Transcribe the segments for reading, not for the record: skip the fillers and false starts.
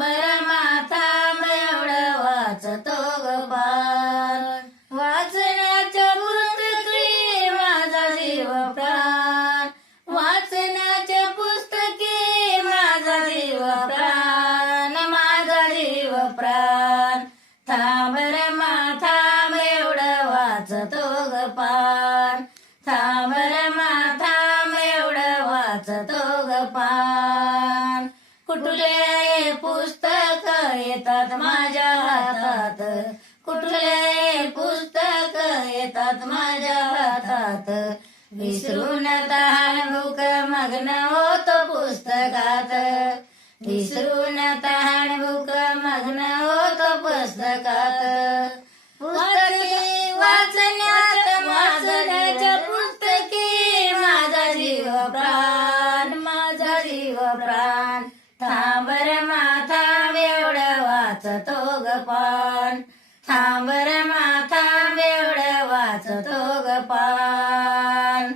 थांबर माथा एवढं वाचतो ग पान वाचण्याच्या पुस्तकी माझा जीव प्राण वाचण्याच्या पुस्तकी माझा जीव प्राण माझा जीव प्राण थांबर माथा एवढं वाचतो ग पान थांबर माथा एवढं वाचतो ग पान कुठले पुस्तक येतात माझ्या हातात कुठले पुस्तक येतात माझ्या हातात विसरून तहान भूक मग्न होतो पुस्तकात विसरून तहान भूक मग्न होतो पुस्तकात पुस्तकी वाचण्याच्या पुस्तकी माझा जीव प्राण थांबर माथा एवढं वाचतो ग पान थांबर माथा एवढं वाचतो ग पान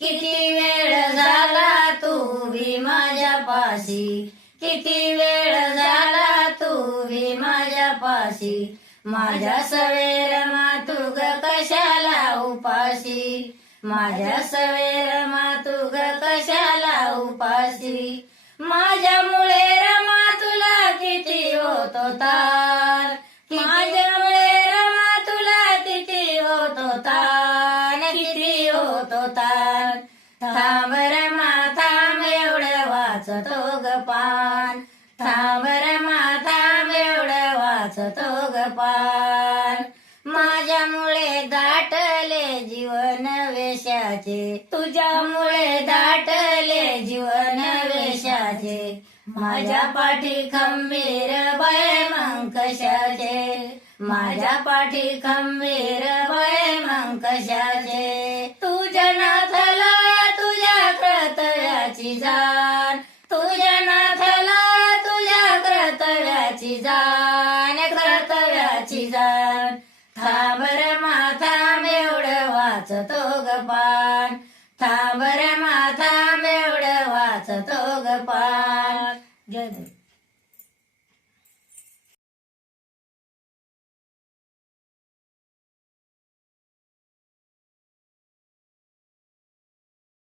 किती वेळ झाला तू भी माझ्या पाशी किती वेळ झाला तू भी माझ्या पाशी माझ्या सवेर मातुग कशाला उपाशी माझ्या सवेर मातुग कशाला उपाशी माझ्यामुळे रमा तुला किती होतो तार माझ्यामुळे रमा तुला किती होतो तान किती होतो तान थांबर माथा एवढं वाचतो ग पान थांबर माथा एवढं वाचतो ग पान माझ्यामुळे दाटले जीवन वेशाचे तुझ्यामुळे दाटले जीवन वेशाचे माझ्या पाठी खंबीर बळ मग कशाचे माझ्या पाठी खंबीर बळ मग कशाचे तुझ्या नाथला तुझ्या कर्तव्याची जाण तुझ्या नाथला तुझ्या कर्तव्याची जाण थांबर माथा एवढं वाचतो ग पान थांबर माथा एवढं वाचतो ग पान जय